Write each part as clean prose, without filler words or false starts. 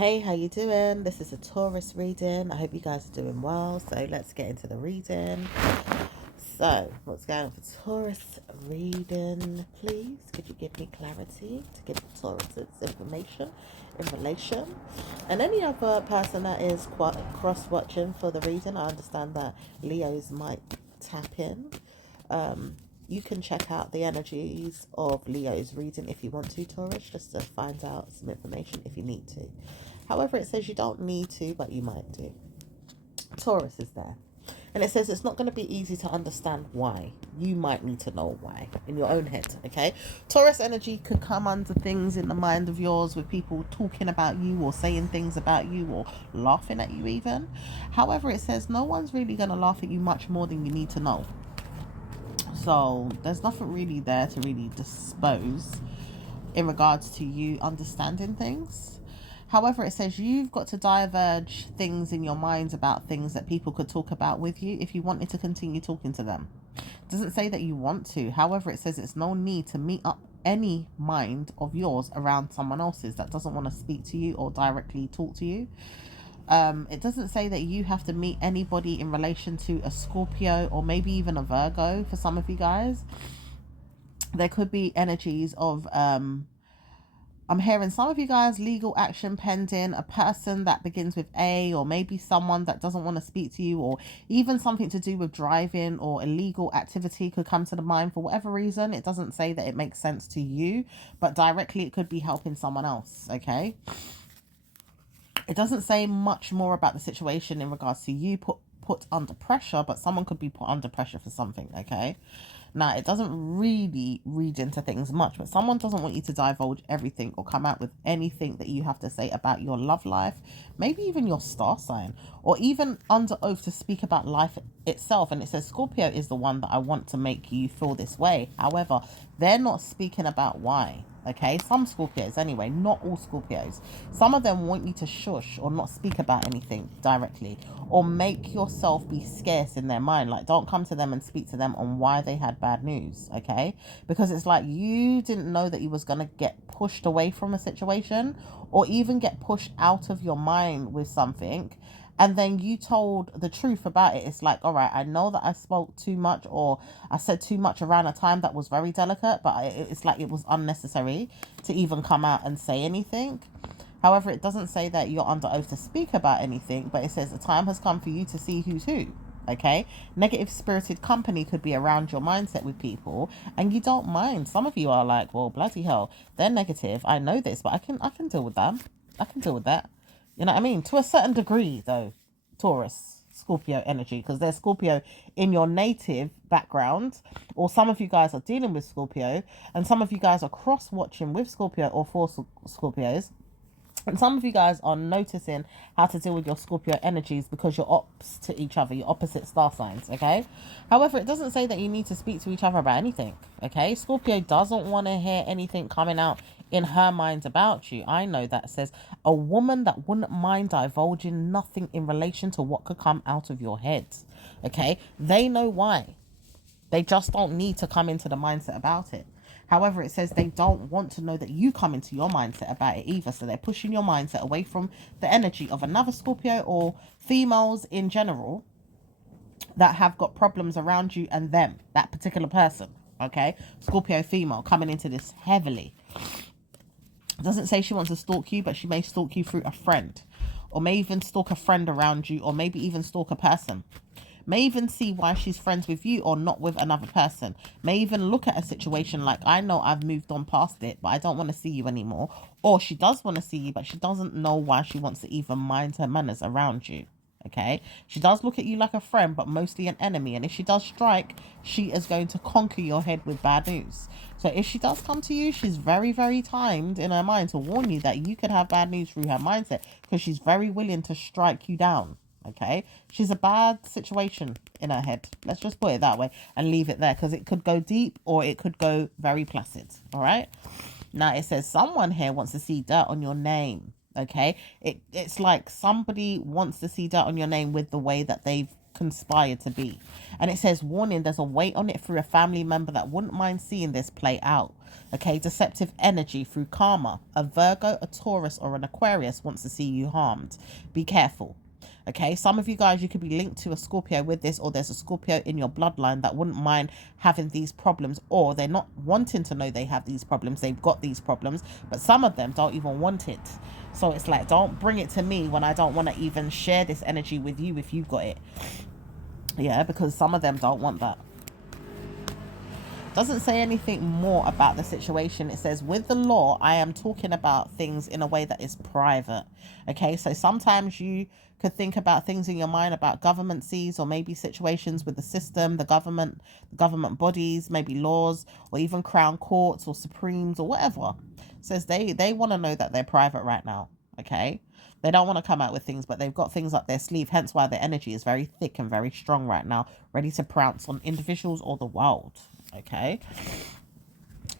Hey, how you doing? This is a Taurus reading. I hope you guys are doing well. So let's get into the reading. So, what's going on for Taurus reading? Please, could you give me clarity to give Taurus information in relation? And any other person that is quite cross-watching for the reading, I understand that Leos might tap in. You can check out the energies of Leo's reading if you want to, Taurus, just to find out some information if you need to. However, it says you don't need to, but you might do. Taurus is there. And it says it's not going to be easy to understand why. You might need to know why in your own head, okay? Taurus energy could come under things in the mind of yours with people talking about you or saying things about you or laughing at you even. However, it says no one's really going to laugh at you much more than you need to know. So there's nothing really there to really dispose in regards to you understanding things. However, it says you've got to diverge things in your minds about things that people could talk about with you if you wanted to continue talking to them. It doesn't say that you want to. However, it says it's no need to meet up any mind of yours around someone else's that doesn't want to speak to you or directly talk to you. It doesn't say that you have to meet anybody in relation to a Scorpio or maybe even a Virgo for some of you guys. There could be energies of I'm hearing some of you guys legal action pending, a person that begins with A, or maybe someone that doesn't want to speak to you, or even something to do with driving or illegal activity could come to the mind for whatever reason. It doesn't say that it makes sense to you, but directly it could be helping someone else, okay? It doesn't say much more about the situation in regards to you put under pressure, but someone could be put under pressure for something, okay? Now, it doesn't really read into things much, but someone doesn't want you to divulge everything or come out with anything that you have to say about your love life, maybe even your star sign, or even under oath to speak about life itself. And it says Scorpio is the one that I want to make you feel this way. However, they're not speaking about why. Okay, some Scorpios anyway, not all Scorpios. Some of them want you to shush or not speak about anything directly, or make yourself be scarce in their mind. Like, don't come to them and speak to them on why they had bad news, okay? Because it's like you didn't know that you was going to get pushed away from a situation or even get pushed out of your mind with something, and then you told the truth about it. It's like, all right, I know that I spoke too much or I said too much around a time that was very delicate, but it's like it was unnecessary to even come out and say anything. However, it doesn't say that you're under oath to speak about anything, but it says the time has come for you to see who's who. Okay, negative spirited company could be around your mindset with people, and you don't mind. Some of you are like, well, bloody hell, they're negative. I know this, but I can deal with them. I can deal with that. You know what I mean? To a certain degree, though, Taurus, Scorpio energy, because there's Scorpio in your native background, or some of you guys are dealing with Scorpio, and some of you guys are cross watching with Scorpio or for Scorpios. And some of you guys are noticing how to deal with your Scorpio energies because you're ops to each other, you're opposite star signs, okay? However, it doesn't say that you need to speak to each other about anything, okay? Scorpio doesn't want to hear anything coming out in her mind about you. I know that says a woman that wouldn't mind divulging nothing in relation to what could come out of your head, okay? They know why. They just don't need to come into the mindset about it. However, it says they don't want to know that you come into your mindset about it either. So they're pushing your mindset away from the energy of another Scorpio or females in general that have got problems around you and them, that particular person. Okay, Scorpio female coming into this heavily. It doesn't say she wants to stalk you, but she may stalk you through a friend, or may even stalk a friend around you, or maybe even stalk a person. May even see why she's friends with you or not with another person. May even look at a situation like, I know I've moved on past it, but I don't want to see you anymore. Or she does want to see you, but she doesn't know why she wants to even mind her manners around you. Okay, she does look at you like a friend, but mostly an enemy. And if she does strike, she is going to conquer your head with bad news. So if she does come to you, she's very, very timed in her mind to warn you that you could have bad news through her mindset, because she's very willing to strike you down. Okay, she's a bad situation in her head. Let's just put it that way and leave it there, because it could go deep or it could go very placid. All right. Now it says someone here wants to see dirt on your name. Okay, it's like somebody wants to see dirt on your name with the way that they've conspired to be. And it says warning, there's a weight on it through a family member that wouldn't mind seeing this play out. Okay, deceptive energy through karma. A Virgo, a Taurus, or an Aquarius wants to see you harmed. Be careful. Okay, some of you guys, you could be linked to a Scorpio with this, or there's a Scorpio in your bloodline that wouldn't mind having these problems, or they're not wanting to know they have these problems. They've got these problems, but some of them don't even want it. So it's like, don't bring it to me when I don't want to even share this energy with you if you've got it. Yeah, because some of them don't want that. Doesn't say anything more about the situation. It says, with the law, I am talking about things in a way that is private. Okay, so sometimes you could think about things in your mind about government sees, or maybe situations with the system, the government bodies, maybe laws, or even crown courts or supremes or whatever. It says they want to know that they're private right now. Okay, they don't want to come out with things, but they've got things up their sleeve, hence why their energy is very thick and very strong right now, ready to pounce on individuals or the world. Okay,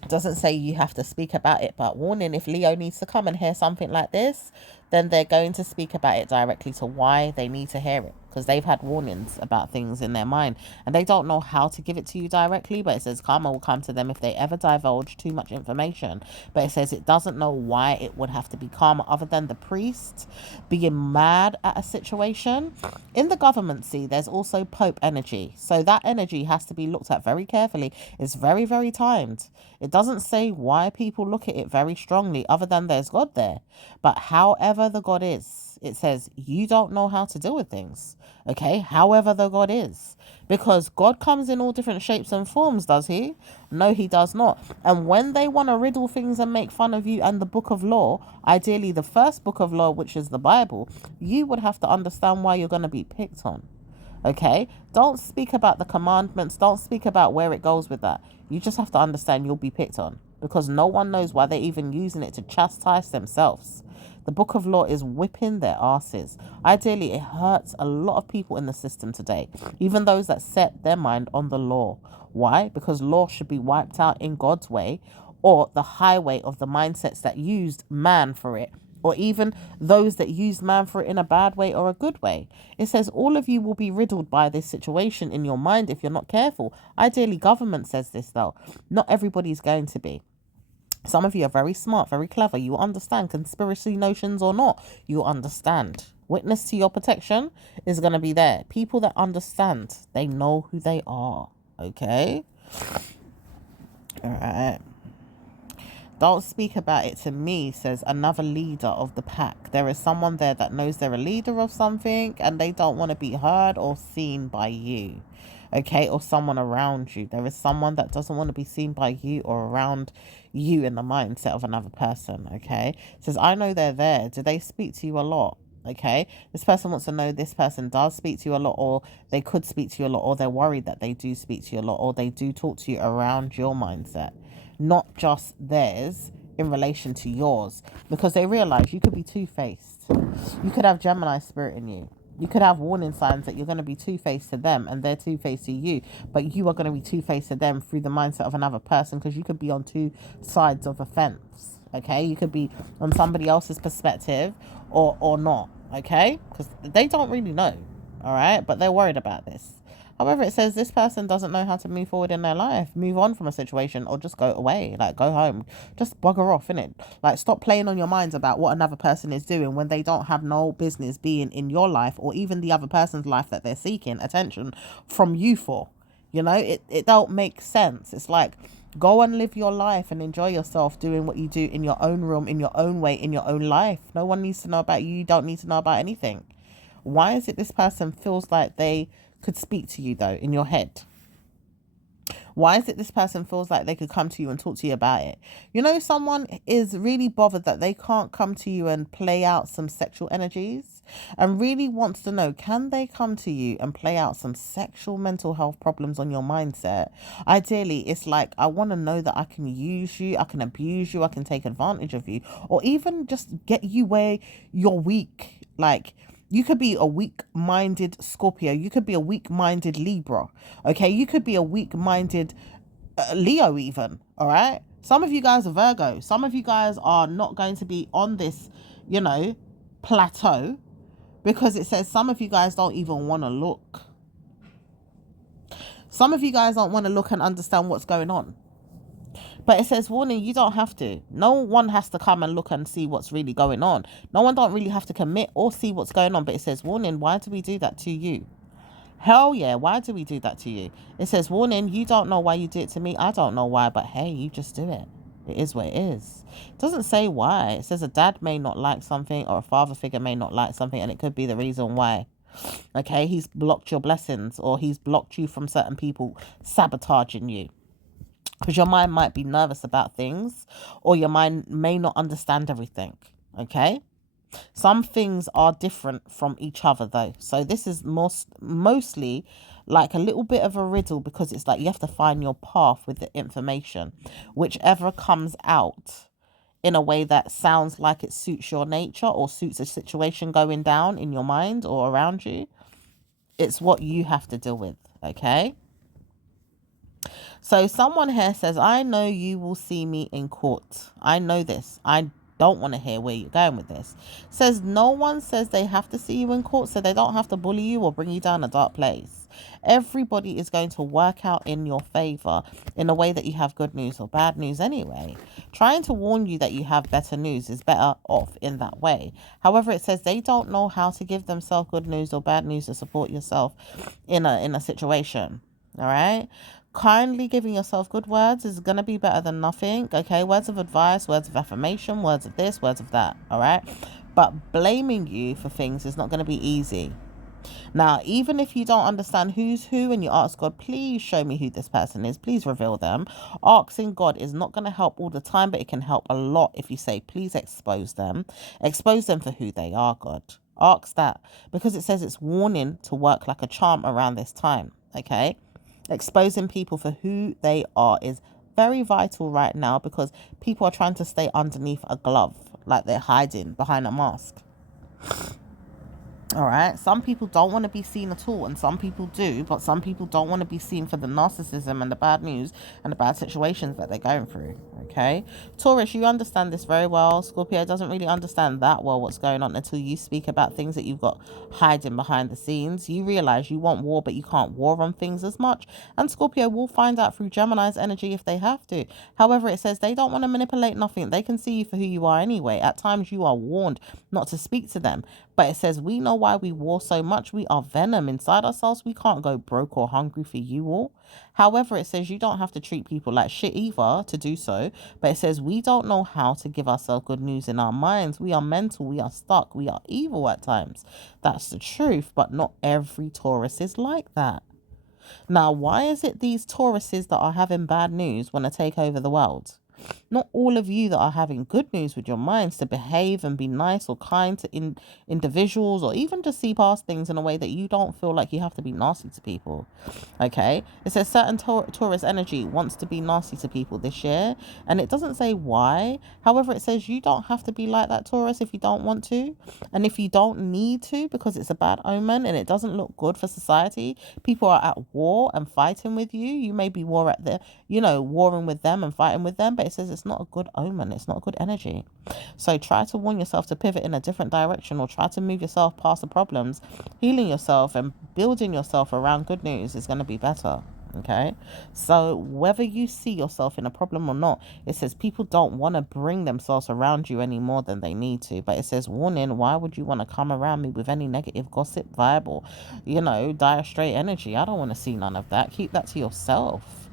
doesn't say you have to speak about it, but warning, if Leo needs to come and hear something like this, then they're going to speak about it directly to why they need to hear it, because they've had warnings about things in their mind and they don't know how to give it to you directly. But it says karma will come to them if they ever divulge too much information. But it says it doesn't know why it would have to be karma, other than the priest being mad at a situation. In the government see, there's also Pope energy, so that energy has to be looked at very carefully. It's very, very timed. It doesn't say why people look at it very strongly, other than there's God there. But however the God is, it says you don't know how to deal with things. Okay, however the God is. Because God comes in all different shapes and forms, does he? No, he does not. And when they want to riddle things and make fun of you and the book of law, ideally the first book of law, which is the Bible, you would have to understand why you're going to be picked on. Okay, don't speak about the commandments, don't speak about where it goes with that. You just have to understand you'll be picked on, because no one knows why they're even using it to chastise themselves. The book of law is whipping their asses. Ideally, it hurts a lot of people in the system today, even those that set their mind on the law. Why? Because law should be wiped out in God's way, or the highway of the mindsets that used man for it, or even those that use man for it in a bad way or a good way. It says all of you will be riddled by this situation in your mind if you're not careful. Ideally, government says this though. Not everybody's going to be. Some of you are very smart, very clever. You understand conspiracy notions or not. You understand. Witness to your protection is going to be there. People that understand, they know who they are. Okay? All right. Don't speak about it to me, says another leader of the pack. There is someone there that knows they're a leader of something and they don't want to be heard or seen by you. Okay, or someone around you. There is someone that doesn't want to be seen by you or around you in the mindset of another person. Okay, it says I know they're there. Do they speak to you a lot? Okay, this person wants to know this person does speak to you a lot, or they could speak to you a lot, or they're worried that they do speak to you a lot, or they do talk to you around your mindset, not just theirs in relation to yours, because they realize you could be two-faced. You could have Gemini spirit in you. You could have warning signs that you're going to be two-faced to them and they're two-faced to you, but you are going to be two-faced to them through the mindset of another person, because you could be on two sides of a fence. Okay, you could be on somebody else's perspective or not. Okay, because they don't really know. All right, but they're worried about this. However, it says this person doesn't know how to move forward in their life, move on from a situation, or just go away, like go home, just bugger off, innit? Like stop playing on your minds about what another person is doing when they don't have no business being in your life, or even the other person's life that they're seeking attention from you for. You know, it don't make sense. It's like, go and live your life and enjoy yourself doing what you do in your own room, in your own way, in your own life. No one needs to know about you. You don't need to know about anything. Why is it this person feels like they could speak to you though in your head? Why is it this person feels like they could come to you and talk to you about it? You know, someone is really bothered that they can't come to you and play out some sexual energies, and really wants to know, can they come to you and play out some sexual mental health problems on your mindset? Ideally, it's like, I want to know that I can use you, I can abuse you, I can take advantage of you, or even just get you where you're weak. Like, you could be a weak-minded Scorpio. You could be a weak-minded Libra. Okay, you could be a weak-minded Leo even. All right. Some of you guys are Virgo. Some of you guys are not going to be on this, you know, plateau, because it says some of you guys don't even want to look. Some of you guys don't want to look and understand what's going on. But it says, warning, you don't have to. No one has to come and look and see what's really going on. No one don't really have to commit or see what's going on. But it says, warning, why do we do that to you? Hell yeah, why do we do that to you? It says, warning, you don't know why you did it to me. I don't know why, but hey, you just do it. It is what it is. It doesn't say why. It says a dad may not like something or a father figure may not like something, and it could be the reason why. Okay, he's blocked your blessings, or he's blocked you from certain people sabotaging you. Because your mind might be nervous about things, or your mind may not understand everything. Okay? Some things are different from each other, though. So this is mostly like a little bit of a riddle, because it's like you have to find your path with the information. Whichever comes out in a way that sounds like it suits your nature or suits a situation going down in your mind or around you, it's what you have to deal with. Okay? So someone here says, I know you will see me in court. I know this. I don't want to hear where you're going with this. Says no one says they have to see you in court, so they don't have to bully you or bring you down a dark place. Everybody is going to work out in your favor in a way that you have good news or bad news anyway. Trying to warn you that you have better news is better off in that way. However, it says they don't know how to give themselves good news or bad news to support yourself in a situation. All right? Kindly giving yourself good words is going to be better than nothing. Okay, words of advice, words of affirmation, words of this, words of that. All right, but blaming you for things is not going to be easy. Now, even if you don't understand who's who and you ask God, please show me who this person is, please reveal them. Asking God is not going to help all the time, but it can help a lot if you say, please expose them for who they are, God. Ask that, because it says it's warning to work like a charm around this time. Okay, exposing people for who they are is very vital right now, because people are trying to stay underneath a glove, like they're hiding behind a mask. All right. Some people don't want to be seen at all, and some people do, but some people don't want to be seen for the narcissism and the bad news and the bad situations that they're going through. Okay. Taurus, you understand this very well. Scorpio doesn't really understand that well what's going on until you speak about things that you've got hiding behind the scenes. You realize you want war, but you can't war on things as much. And Scorpio will find out through Gemini's energy if they have to. However, it says they don't want to manipulate nothing. They can see you for who you are anyway. At times you are warned not to speak to them. But it says we know why we war so much. We are venom inside ourselves. We can't go broke or hungry for you all. However, it says you don't have to treat people like shit either to do so. But it says we don't know how to give ourselves good news in our minds. We are mental. We are stuck. We are evil at times. That's the truth. But not every Taurus is like that. Now, why is it these Tauruses that are having bad news want to take over the world? Not all of you that are having good news with your minds to behave and be nice or kind to individuals, or even just see past things in a way that you don't feel like you have to be nasty to people. Okay, it says certain Taurus energy wants to be nasty to people this year, and it doesn't say why. However, it says you don't have to be like that, Taurus, if you don't want to, and if you don't need to, because it's a bad omen and it doesn't look good for society. People are at war and fighting with you. You may be warring with them and fighting with them, but it says it's not a good omen. It's not a good energy. So try to warn yourself to pivot in a different direction, or try to move yourself past the problems. Healing yourself and building yourself around good news is going to be better. Okay, so whether you see yourself in a problem or not, it says people don't want to bring themselves around you any more than they need to. But it says, warning, why would you want to come around me with any negative gossip, vibe, or dire straight energy? I don't want to see none of that. Keep that to yourself.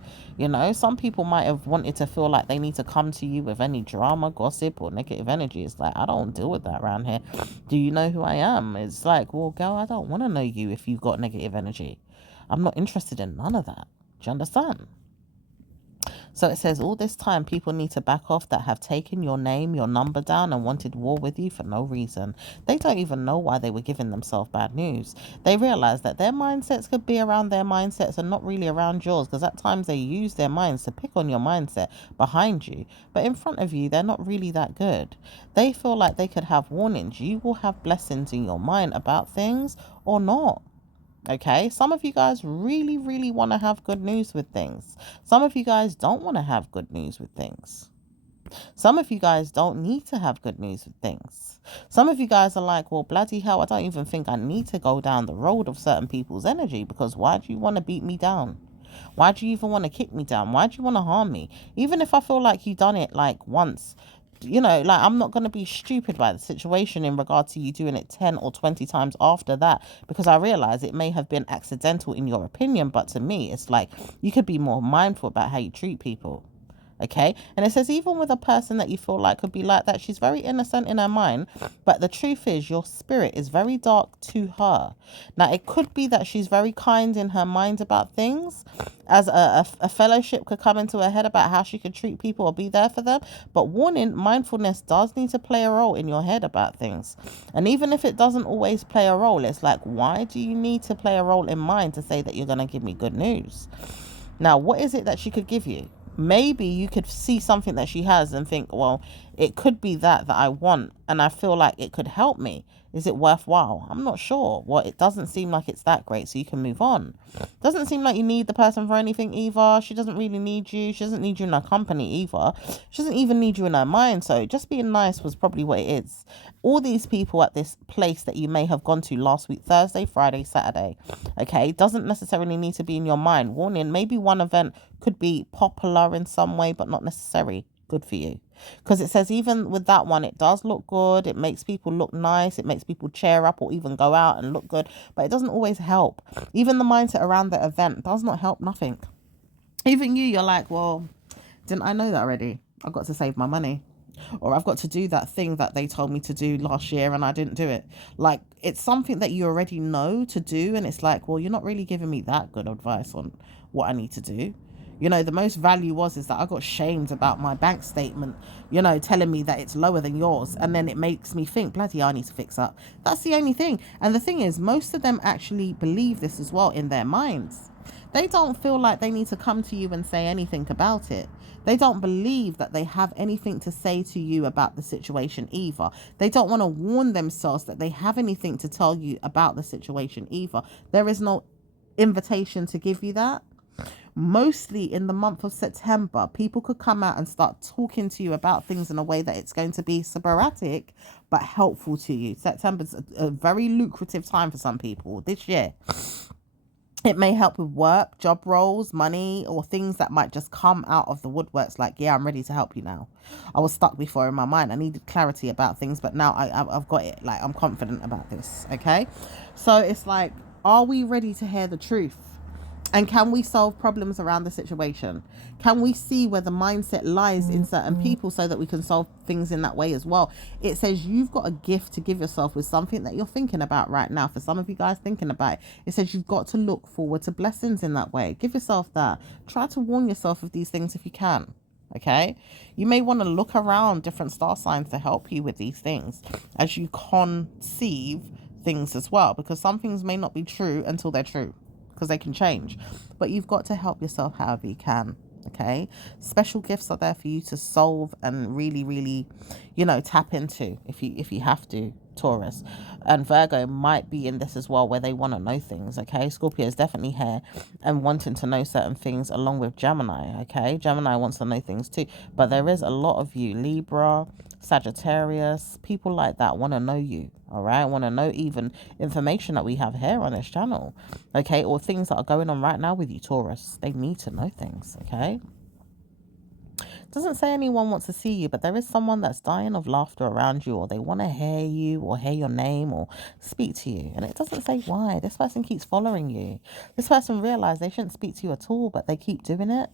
Some people might have wanted to feel like they need to come to you with any drama, gossip, or negative energy. It's like, I don't deal with that around here. Do you know who I am? It's like, well, girl, I don't want to know you if you've got negative energy. I'm not interested in none of that. Do you understand? So it says all this time people need to back off that have taken your name, your number down and wanted war with you for no reason. They don't even know why they were giving themselves bad news. They realize that their mindsets could be around their mindsets and not really around yours, because at times they use their minds to pick on your mindset behind you. But in front of you, they're not really that good. They feel like they could have warnings. You will have blessings in your mind about things or not. Okay, some of you guys really, really want to have good news with things. Some of you guys don't want to have good news with things. Some of you guys don't need to have good news with things. Some of you guys are like, well, bloody hell, I don't even think I need to go down the road of certain people's energy, because why do you want to beat me down? Why do you even want to kick me down? Why do you want to harm me? Even if I feel like you done it like once, like I'm not going to be stupid by the situation in regard to you doing it 10 or 20 times after that, because I realize it may have been accidental in your opinion, but to me it's like you could be more mindful about how you treat people. Okay, and it says even with a person that you feel like could be like that, she's very innocent in her mind, but the truth is your spirit is very dark to her. Now it could be that she's very kind in her mind about things, as a fellowship could come into her head about how she could treat people or be there for them. But warning, mindfulness does need to play a role in your head about things. And even if it doesn't always play a role, it's like, why do you need to play a role in mine to say that you're going to give me good news? Now, what is it that she could give you? Maybe you could see something that she has and think, well, it could be that I want, and I feel like it could help me. Is it worthwhile? I'm not sure. Well, it doesn't seem like it's that great, so you can move on. Doesn't seem like you need the person for anything either. She doesn't really need you. She doesn't need you in her company either. She doesn't even need you in her mind. So just being nice was probably what it is. All these people at this place that you may have gone to last week, Thursday, Friday, Saturday, okay, doesn't necessarily need to be in your mind. Warning, maybe one event could be popular in some way, but not necessarily good for you. Because it says even with that one, it does look good. It makes people look nice. It makes people cheer up or even go out and look good. But it doesn't always help. Even the mindset around the event does not help nothing. Even you're like, well, didn't I know that already? I've got to save my money. Or I've got to do that thing that they told me to do last year and I didn't do it. Like, it's something that you already know to do. And it's like, well, you're not really giving me that good advice on what I need to do. The most value is that I got shamed about my bank statement, telling me that it's lower than yours. And then it makes me think, bloody, I need to fix up. That's the only thing. And the thing is, most of them actually believe this as well in their minds. They don't feel like they need to come to you and say anything about it. They don't believe that they have anything to say to you about the situation either. They don't want to warn themselves that they have anything to tell you about the situation either. There is no invitation to give you that. Mostly in the month of September, people could come out and start talking to you about things in a way that it's going to be sporadic but helpful to you. September's a very lucrative time for some people this year. It may help with work, job roles, money, or things that might just come out of the woodworks like, yeah, I'm ready to help you now. I was stuck before in my mind. I needed clarity about things, but now I've got it. Like, I'm confident about this, okay? So it's like, are we ready to hear the truth? And can we solve problems around the situation? Can we see where the mindset lies in certain people so that we can solve things in that way as well? It says you've got a gift to give yourself with something that you're thinking about right now. For some of you guys thinking about it, it says you've got to look forward to blessings in that way. Give yourself that. Try to warn yourself of these things if you can. Okay, you may want to look around different star signs to help you with these things as you conceive things as well, because some things may not be true until they're true, because they can change. But you've got to help yourself however you can. Okay, special gifts are there for you to solve and really, really, tap into if you have to, Taurus. And Virgo might be in this as well, where they want to know things. Okay, Scorpio is definitely here and wanting to know certain things, along with Gemini. Okay, Gemini wants to know things too, but there is a lot of you, Libra, Sagittarius, people like that want to know you. All right, want to know even information that we have here on this channel, okay, or things that are going on right now with you, Taurus. They need to know things. Okay, doesn't say anyone wants to see you, but there is someone that's dying of laughter around you, or they want to hear you or hear your name or speak to you. And it doesn't say why. This person keeps following you. This person realized they shouldn't speak to you at all, but they keep doing it.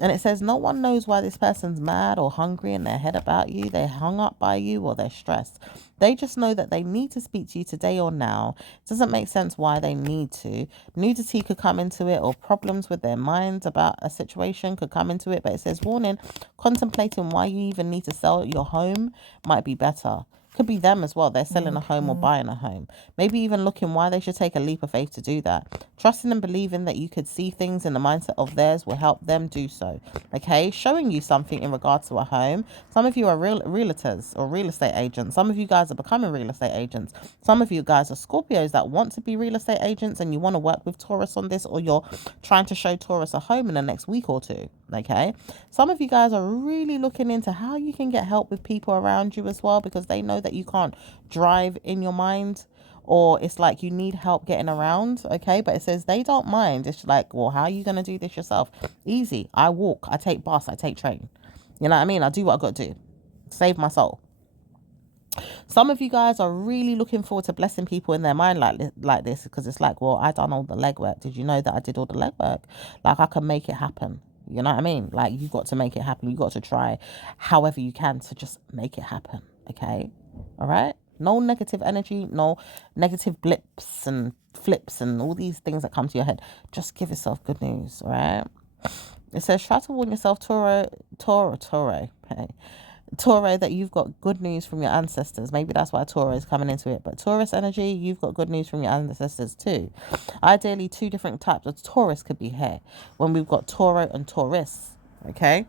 And it says no one knows why this person's mad or hungry in their head about you. They're hung up by you or they're stressed. They just know that they need to speak to you today or now. It doesn't make sense why they need to. Nudity could come into it, or problems with their minds about a situation could come into it. But it says, warning, contemplating why you even need to sell your home might be better. Could be them as well. They're selling a home or buying a home. Maybe even looking why they should take a leap of faith to do that. Trusting and believing that you could see things in the mindset of theirs will help them do so. Okay, showing you something in regards to a home. Some of you are realtors or real estate agents. Some of you guys are becoming real estate agents. Some of you guys are Scorpios that want to be real estate agents and you want to work with Taurus on this, or you're trying to show Taurus a home in the next week or two. Okay, some of you guys are really looking into how you can get help with people around you as well, because they know that you can't drive in your mind or it's like you need help getting around, okay? But it says they don't mind. It's like, well, how are you going to do this yourself? Easy. I walk, I take bus, I take train. You know what I mean? I do what I got to do. Save my soul. Some of you guys are really looking forward to blessing people in their mind like this, because it's like, well, I done all the legwork. Did you know that I did all the legwork? Like, I can make it happen. You know what I mean? Like, you got to make it happen. You got to try however you can to just make it happen. Okay? All right? No negative energy, no negative blips and flips and all these things that come to your head. Just give yourself good news. All right? It says, try to warn yourself, Toro, hey, Tauro, that you've got good news from your ancestors. Maybe that's why Tauro is coming into it. But Taurus energy, you've got good news from your ancestors too. Ideally, two different types of Taurus could be here when we've got Taureau and Taurus. Okay?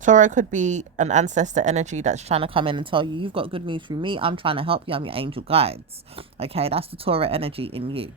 Taureau could be an ancestor energy that's trying to come in and tell you, you've got good news from me. I'm trying to help you. I'm your angel guides. Okay? That's the Taureau energy in you.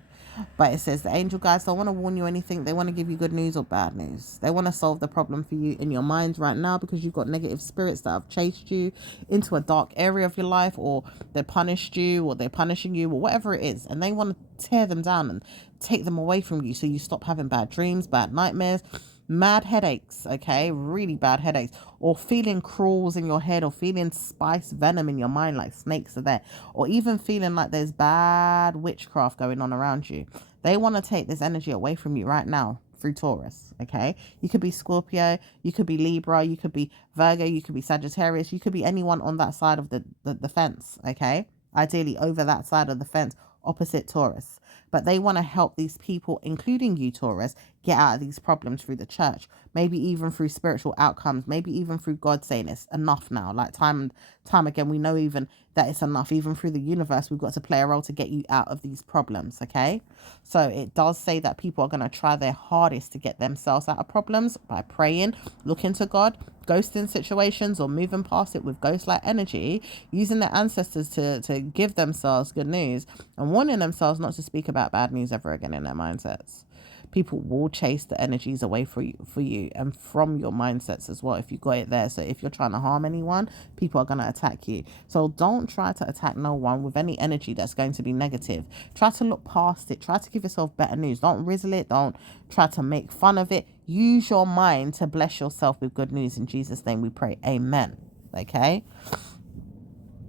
But it says the angel guides don't want to warn you anything. They want to give you good news or bad news. They want to solve the problem for you in your mind right now, because you've got negative spirits that have chased you into a dark area of your life, or they punished you, or they're punishing you, or whatever it is. And they want to tear them down and take them away from you, so you stop having bad dreams, bad nightmares, mad headaches, okay? Really bad headaches, or feeling crawls in your head, or feeling spice venom in your mind like snakes are there, or even feeling like there's bad witchcraft going on around you. They want to take this energy away from you right now through Taurus, okay? You could be Scorpio, you could be Libra, you could be Virgo, you could be Sagittarius, you could be anyone on that side of the fence, okay? Ideally over that side of the fence opposite Taurus. But they want to help these people, including you, Taurus, get out of these problems through the church, maybe even through spiritual outcomes, maybe even through God saying it's enough now. Like time and time again, we know even that it's enough. Even through the universe, we've got to play a role to get you out of these problems, okay? So it does say that people are going to try their hardest to get themselves out of problems by praying, looking to God, ghosting situations, or moving past it with ghost-like energy, using their ancestors to give themselves good news and warning themselves not to speak about bad news ever again in their mindsets. People will chase the energies away for you and from your mindsets as well if you got it there. So if you're trying to harm anyone, people are going to attack you. So don't try to attack no one with any energy that's going to be negative. Try to look past it. Try to give yourself better news. Don't rizzle it. Don't try to make fun of it. Use your mind to bless yourself with good news. In Jesus' name we pray. Amen. Okay?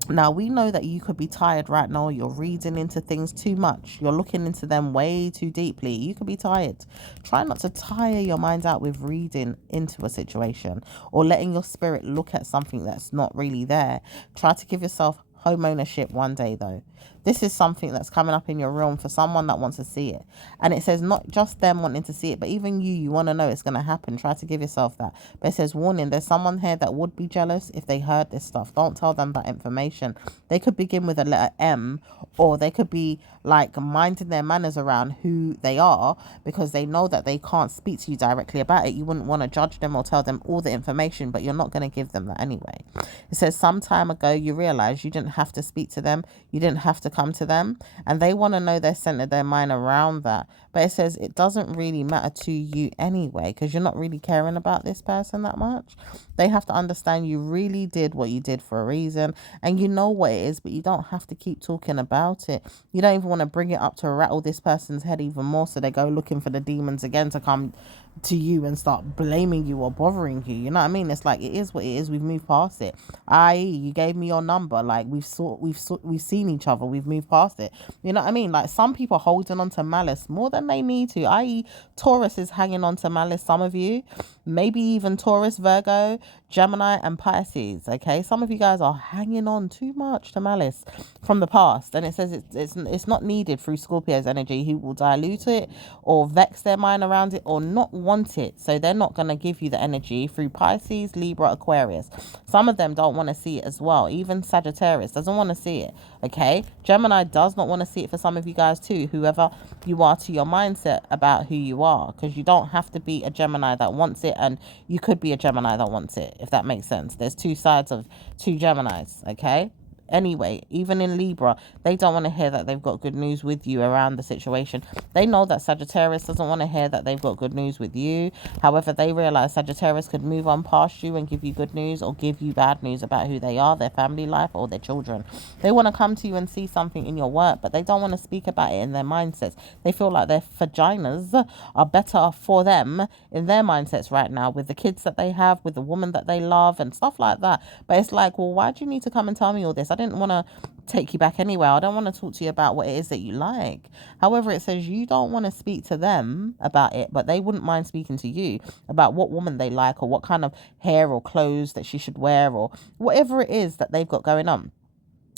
Now, we know that you could be tired right now. You're reading into things too much. You're looking into them way too deeply. You could be tired. Try not to tire your mind out with reading into a situation or letting your spirit look at something that's not really there. Try to give yourself home ownership one day, though. This is something that's coming up in your realm for someone that wants to see it. And it says not just them wanting to see it, but even you want to know it's going to happen. Try to give yourself that. But it says, warning, there's someone here that would be jealous if they heard this stuff. Don't tell them that information. They could begin with a letter M, or they could be like minding their manners around who they are because they know that they can't speak to you directly about it. You wouldn't want to judge them or tell them all the information, but you're not going to give them that anyway. It says some time ago you realized you didn't have to speak to them. You didn't have to come to them, and they want to know they centered their mind around that. But it says it doesn't really matter to you anyway, because you're not really caring about this person that much. They have to understand you really did what you did for a reason, and you know what it is, but you don't have to keep talking about it. You don't even want to bring it up to rattle this person's head even more, so they go looking for the demons again to come to you and start blaming you or bothering you. You know what I mean? It's like, it is what it is. We've moved past it. I.e., you gave me your number. Like, we've seen each other. We've moved past it. You know what I mean? Like, some people are holding on to malice more than they need to. I.e., Taurus is hanging on to malice. Some of you, maybe even Taurus, Virgo, Gemini, and Pisces. Okay, some of you guys are hanging on too much to malice from the past, and it says it's not needed through Scorpio's energy, who will dilute it or vex their mind around it or not want it. So they're not going to give you the energy through Pisces, Libra, Aquarius. Some of them don't want to see it as well. Even Sagittarius doesn't want to see it. Okay, Gemini does not want to see it for some of you guys too, whoever you are to your mindset about who you are, because you don't have to be a Gemini that wants it, and you could be a Gemini that wants it, if that makes sense. There's two sides of two Geminis. Okay, anyway. Even in Libra, they don't want to hear that they've got good news with you around the situation. They know that Sagittarius doesn't want to hear that they've got good news with you. However, they realize Sagittarius could move on past you and give you good news, or give you bad news about who they are, their family life, or their children. They want to come to you and see something in your work, but they don't want to speak about it in their mindsets. They feel like their vaginas are better for them in their mindsets right now, with the kids that they have, with the woman that they love and stuff like that. But it's like, well, why do you need to come and tell me all this? I didn't want to take you back anywhere. I don't want to talk to you about what it is that you like. However, it says you don't want to speak to them about it, but they wouldn't mind speaking to you about what woman they like, or what kind of hair or clothes that she should wear, or whatever it is that they've got going on.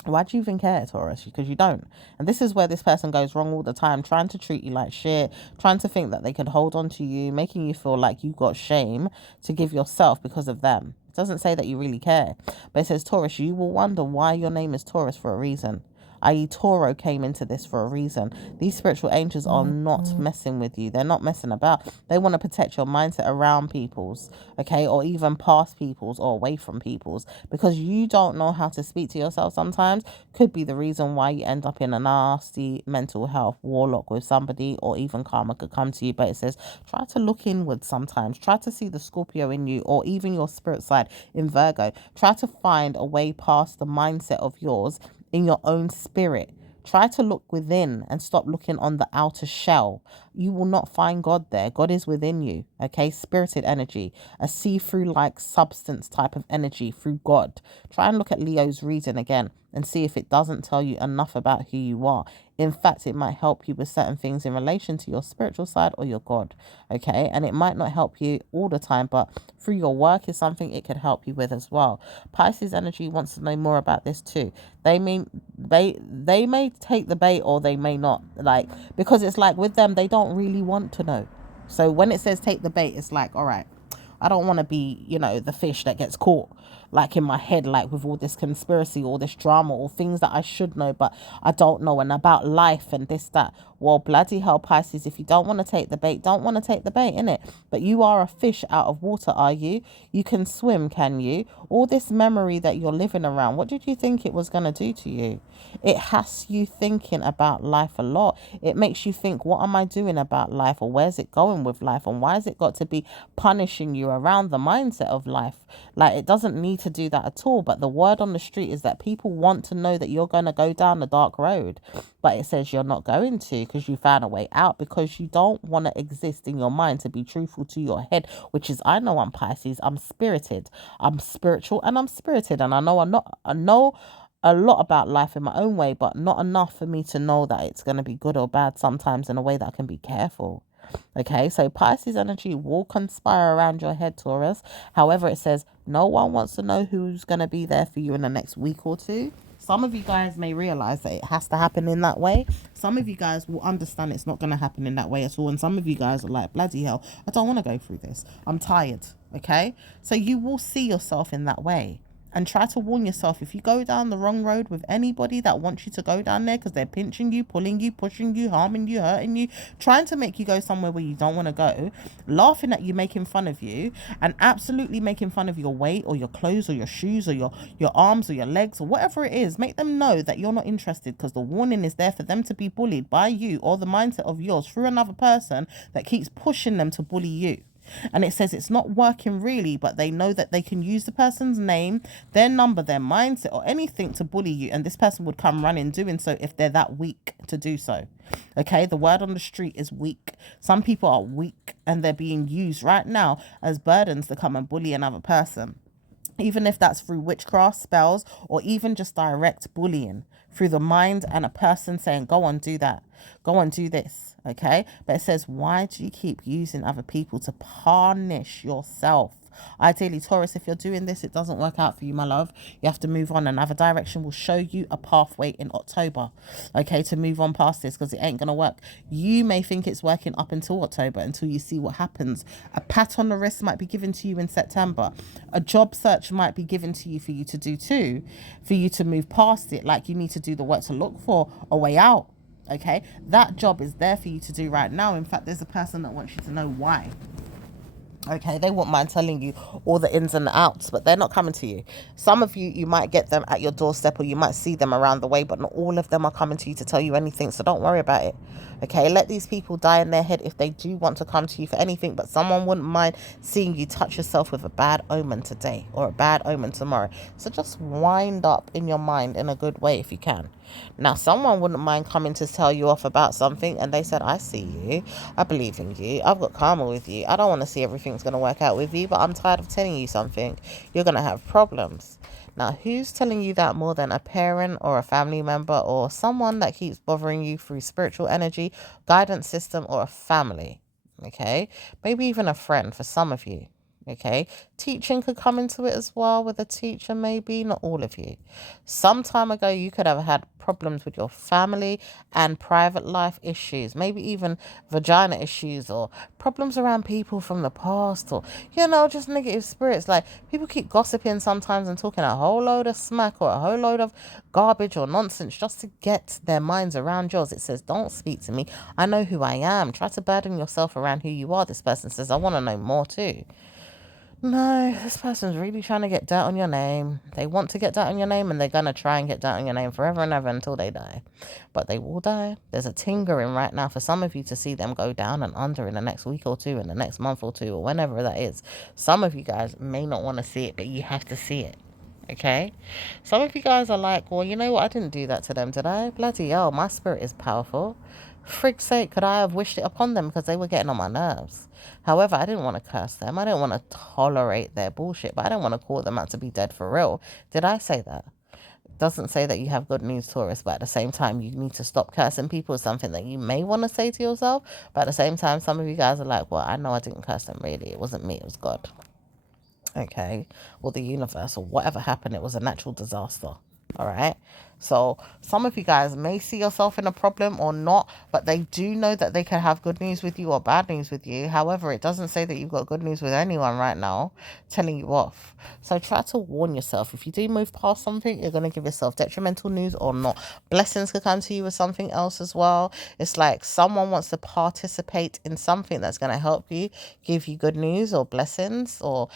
Why do you even care, Taurus? Because you don't. And this is where this person goes wrong all the time, trying to treat you like shit, trying to think that they could hold on to you, making you feel like you got shame to give yourself because of them. It doesn't say that you really care, but it says, Taurus, you will wonder why your name is Taurus for a reason. I.e. Toro came into this for a reason. These spiritual angels are not messing with you. They're not messing about. They want to protect your mindset around people's, okay, or even past people's, or away from people's, because you don't know how to speak to yourself sometimes. Could be the reason why you end up in a nasty mental health warlock with somebody, or even karma could come to you. But it says, try to look inward sometimes. Try to see the Scorpio in you, or even your spirit side in Virgo. Try to find a way past the mindset of yours in your own spirit. Try to look within and stop looking on the outer shell. You will not find God there. God is within you, okay? Spirited energy, a see-through like substance type of energy through God. Try and look at Leo's reading again and see if it doesn't tell you enough about who you are. In fact, it might help you with certain things in relation to your spiritual side or your God, okay? And it might not help you all the time, but through your work is something it could help you with as well. Pisces energy wants to know more about this too. They may take the bait, or they may not, like, because it's like with them, they don't really want to know. So when it says take the bait, it's like, all right, I don't want to be, the fish that gets caught, like in my head, like with all this conspiracy, all this drama, all things that I should know, but I don't know, and about life and this, that. Well, bloody hell, Pisces, if you don't want to take the bait, don't want to take the bait, innit? But you are a fish out of water, are you? You can swim, can you? All this memory that you're living around, what did you think it was going to do to you? It has you thinking about life a lot. It makes you think, what am I doing about life, or where's it going with life, and why has it got to be punishing you around the mindset of life? Like, it doesn't need to do that at all. But the word on the street is that people want to know that you're going to go down the dark road, but it says you're not going to, because you found a way out, because you don't want to exist in your mind to be truthful to your head, which is, I know I'm Pisces, I'm spirited, I'm spiritual, and I'm spirited, and I know a lot about life in my own way, but not enough for me to know that it's going to be good or bad sometimes, in a way that I can be careful. Okay, so Pisces energy will conspire around your head, Taurus. However, it says no one wants to know who's going to be there for you in the next week or two. Some of you guys may realize that it has to happen in that way. Some of you guys will understand it's not going to happen in that way at all. And some of you guys are like, bloody hell, I don't want to go through this. I'm tired. Okay, so you will see yourself in that way. And try to warn yourself, if you go down the wrong road with anybody that wants you to go down there because they're pinching you, pulling you, pushing you, harming you, hurting you, trying to make you go somewhere where you don't want to go, laughing at you, making fun of you, and absolutely making fun of your weight or your clothes or your shoes or your arms or your legs or whatever it is, make them know that you're not interested, because the warning is there for them to be bullied by you, or the mindset of yours through another person that keeps pushing them to bully you. And it says it's not working really, but they know that they can use the person's name, their number, their mindset, or anything to bully you. And this person would come running doing so if they're that weak to do so. Okay, the word on the street is weak. Some people are weak and they're being used right now as burdens to come and bully another person. Even if that's through witchcraft, spells, or even just direct bullying through the mind, and a person saying, go on, do that, go on, do this, okay? But it says, why do you keep using other people to punish yourself? Ideally, Taurus, if you're doing this, it doesn't work out for you, my love. You have to move on. Another direction will show you a pathway in October, okay, to move on past this, because it ain't going to work. You may think it's working up until October, until you see what happens. A pat on the wrist might be given to you in September. A job search might be given to you for you to do too, for you to move past it. Like, you need to do the work to look for a way out, okay? That job is there for you to do right now. In fact, there's a person that wants you to know why. Okay, they won't mind telling you all the ins and the outs, but they're not coming to you. Some of you, you might get them at your doorstep, or you might see them around the way, but not all of them are coming to you to tell you anything, so don't worry about it. Okay, let these people die in their head if they do want to come to you for anything, but someone wouldn't mind seeing you touch yourself with a bad omen today or a bad omen tomorrow. So just wind up in your mind in a good way if you can. Now, someone wouldn't mind coming to tell you off about something, and they said, I see you, I believe in you, I've got karma with you, I don't want to see everything's going to work out with you, but I'm tired of telling you something, you're going to have problems. Now, who's telling you that more than a parent or a family member or someone that keeps bothering you through spiritual energy, guidance system, or a family? Okay, maybe even a friend for some of you. Okay, teaching could come into it as well with a teacher, maybe not all of you. Some time ago, you could have had problems with your family and private life issues, maybe even vagina issues or problems around people from the past, or just negative spirits. Like, people keep gossiping sometimes and talking a whole load of smack or a whole load of garbage or nonsense just to get their minds around yours. It says, don't speak to me, I know who I am. Try to burden yourself around who you are. This person says, I want to know more too. No, this person's really trying to get dirt on your name. They want to get dirt on your name, and they're going to try and get dirt on your name forever and ever until they die. But they will die. There's a tingering right now for some of you to see them go down and under in the next week or two, in the next month or two, or whenever that is. Some of you guys may not want to see it, but you have to see it. Okay? Some of you guys are like, well, you know what? I didn't do that to them, did I? Bloody hell, my spirit is powerful. Frig's sake, could I have wished it upon them because they were getting on my nerves? However, I didn't want to curse them. I didn't want to tolerate their bullshit, but I didn't want to call them out to be dead for real. Did I say that? It doesn't say that you have good news, Taurus, but at the same time, you need to stop cursing people. Something that you may want to say to yourself, but at the same time, some of you guys are like, well, I know I didn't curse them really. It wasn't me, it was God. Okay, or the universe, or whatever happened, it was a natural disaster. All right, so some of you guys may see yourself in a problem or not, but they do know that they can have good news with you or bad news with you. However, it doesn't say that you've got good news with anyone right now telling you off. So try to warn yourself. If you do move past something, you're going to give yourself detrimental news or not. Blessings could come to you with something else as well. It's like someone wants to participate in something that's going to help you, give you good news or blessings, or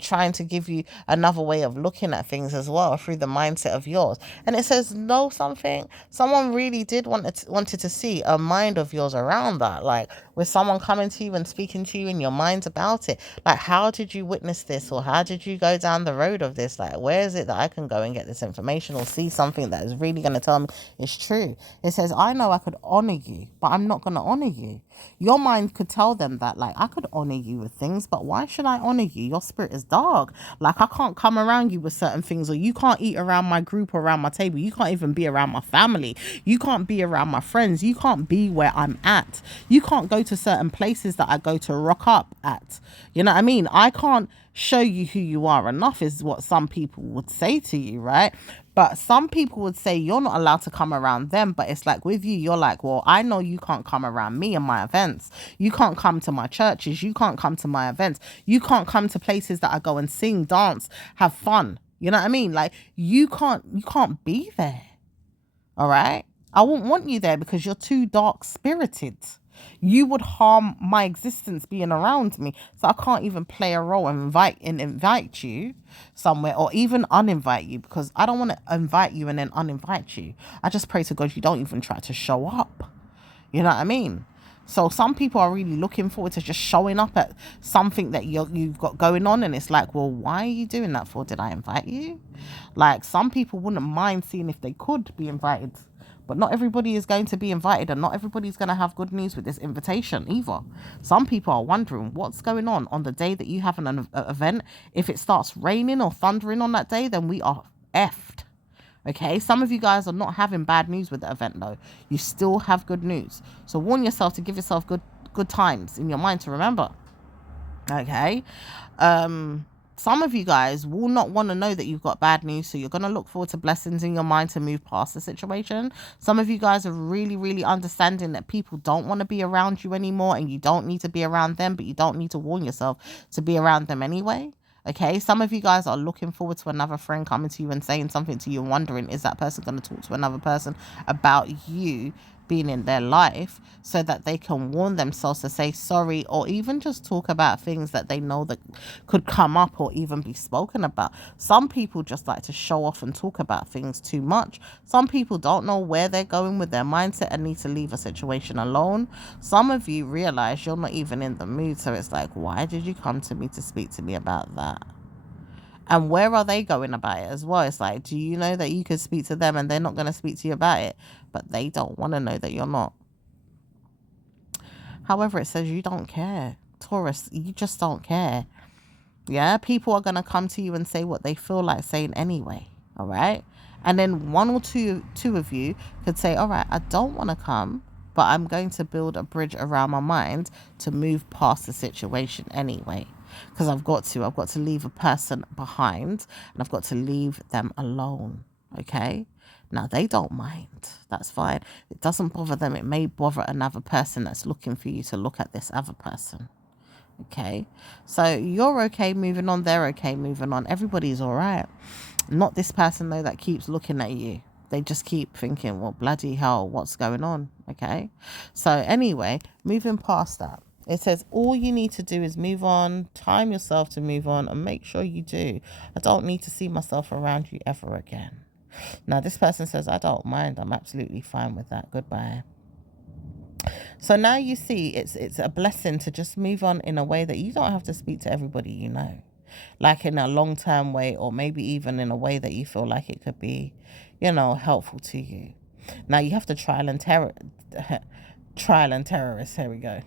trying to give you another way of looking at things as well through the mindset of yours. And it says, know something, someone really did wanted to see a mind of yours around that, like with someone coming to you and speaking to you in your mind about it. Like, how did you witness this, or how did you go down the road of this? Like, where is it that I can go and get this information or see something that is really going to tell me it's true? It says, I know I could honor you, but I'm not going to honor you. Your mind could tell them that, like, I could honor you with things, but why should I honor you? Your spirit is dark. Like, I can't come around you with certain things, or you can't eat around my group or around my table. You can't even be around my family. You can't be around my friends. You can't be where I'm at. You can't go to certain places that I go to rock up at. You know what I mean? I can't show you who you are enough, is what some people would say to you, right? But some people would say you're not allowed to come around them. But it's like with you, you're like, well, I know you can't come around me and my events. You can't come to my churches. You can't come to my events. You can't come to places that I go and sing, dance, have fun. You know what I mean? Like, you can't be there. All right? I won't want you there because you're too dark spirited. You would harm my existence being around me. So I can't even play a role and invite you somewhere, or even uninvite you, because I don't want to invite you and then uninvite you. I just pray to God you don't even try to show up. You know what I mean? So some people are really looking forward to just showing up at something that you've got going on, and it's like, well, why are you doing that for? Did I invite you? Like, some people wouldn't mind seeing if they could be invited, but not everybody is going to be invited, and not everybody's going to have good news with this invitation either. Some people are wondering what's going on the day that you have an event. If it starts raining or thundering on that day, then we are effed. Okay, some of you guys are not having bad news with the event though. You still have good news. So warn yourself to give yourself good times in your mind to remember. Okay. Some of you guys will not want to know that you've got bad news, so you're going to look forward to blessings in your mind to move past the situation. Some of you guys are really, really understanding that people don't want to be around you anymore, and you don't need to be around them, but you don't need to warn yourself to be around them anyway. Okay, some of you guys are looking forward to another friend coming to you and saying something to you and wondering, is that person going to talk to another person about you being in their life so that they can warn themselves to say sorry, or even just talk about things that they know that could come up or even be spoken about. Some people just like to show off and talk about things too much. Some people don't know where they're going with their mindset and need to leave a situation alone. Some of you realize you're not even in the mood, so it's like, why did you come to me to speak to me about that? And where are they going about it as well? It's like, do you know that you could speak to them and they're not going to speak to you about it? But they don't want to know that you're not. However, it says you don't care. Taurus, you just don't care. Yeah, people are going to come to you and say what they feel like saying anyway. All right. And then one or two of you could say, all right, I don't want to come, but I'm going to build a bridge around my mind to move past the situation anyway. Because I've got to leave a person behind, and I've got to leave them alone. Okay. Now, they don't mind. That's fine. It doesn't bother them. It may bother another person that's looking for you to look at this other person. Okay. So you're okay moving on. They're okay moving on. Everybody's all right. Not this person, though, that keeps looking at you. They just keep thinking, well, bloody hell, what's going on? Okay. So anyway, moving past that. It says all you need to do is move on, time yourself to move on, and make sure you do. I don't need to see myself around you ever again. Now, this person says, I don't mind. I'm absolutely fine with that. Goodbye. So now you see it's a blessing to just move on in a way that you don't have to speak to everybody you know. Like in a long-term way, or maybe even in a way that you feel like it could be, helpful to you. Now, you have to trial and terrorists, here we go.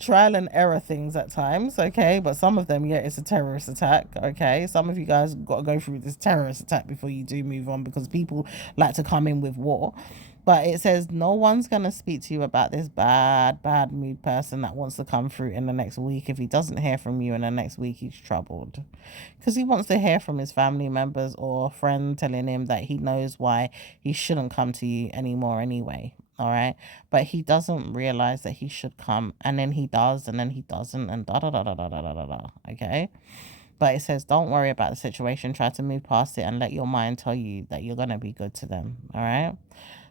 Trial and error things at times, okay? But some of them, yeah, it's a terrorist attack, okay? Some of you guys got to go through this terrorist attack before you do move on, because people like to come in with war. But it says no one's going to speak to you about this bad mood person that wants to come through in the next week. If he doesn't hear from you in the next week, he's troubled. Because he wants to hear from his family members or friend telling him that he knows why he shouldn't come to you anymore anyway. All right. But he doesn't realize that he should come. And then he does, and then he doesn't, and da da da da da da da da. Okay. But it says, don't worry about the situation. Try to move past it and let your mind tell you that you're going to be good to them. All right.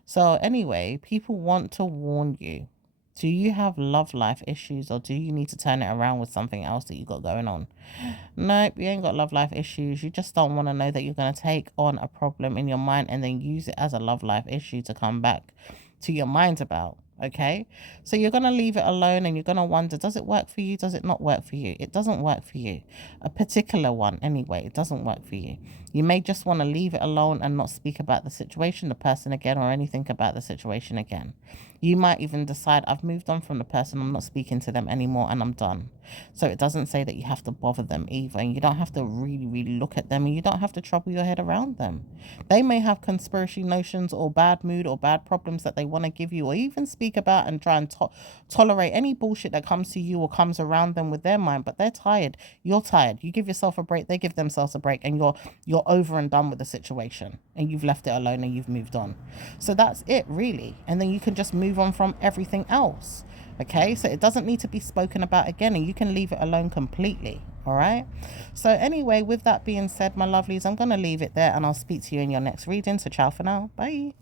So anyway, people want to warn you. Do you have love life issues, or do you need to turn it around with something else that you got going on? Nope, you ain't got love life issues. You just don't want to know that you're going to take on a problem in your mind and then use it as a love life issue to come back to your mind about. Okay, so you're going to leave it alone, and you're going to wonder, does it work for you? Does it not work for you? It doesn't work for you. A particular one anyway, it doesn't work for you. You may just want to leave it alone and not speak about the situation, the person again, or anything about the situation again. You might even decide, I've moved on from the person, I'm not speaking to them anymore, and I'm done. So it doesn't say that you have to bother them either, and you don't have to really look at them, and you don't have to trouble your head around them. They may have conspiracy notions or bad mood or bad problems that they want to give you, or even speak about and try and tolerate any bullshit that comes to you or comes around them with their mind. But they're tired. You're tired. You give yourself a break, they give themselves a break, and you're over and done with the situation, and you've left it alone and you've moved on. So that's it, really. And then you can just move on from everything else. Okay, so it doesn't need to be spoken about again, and you can leave it alone completely. All right. So anyway, with that being said, my lovelies, I'm going to leave it there, and I'll speak to you in your next reading. So ciao for now. Bye.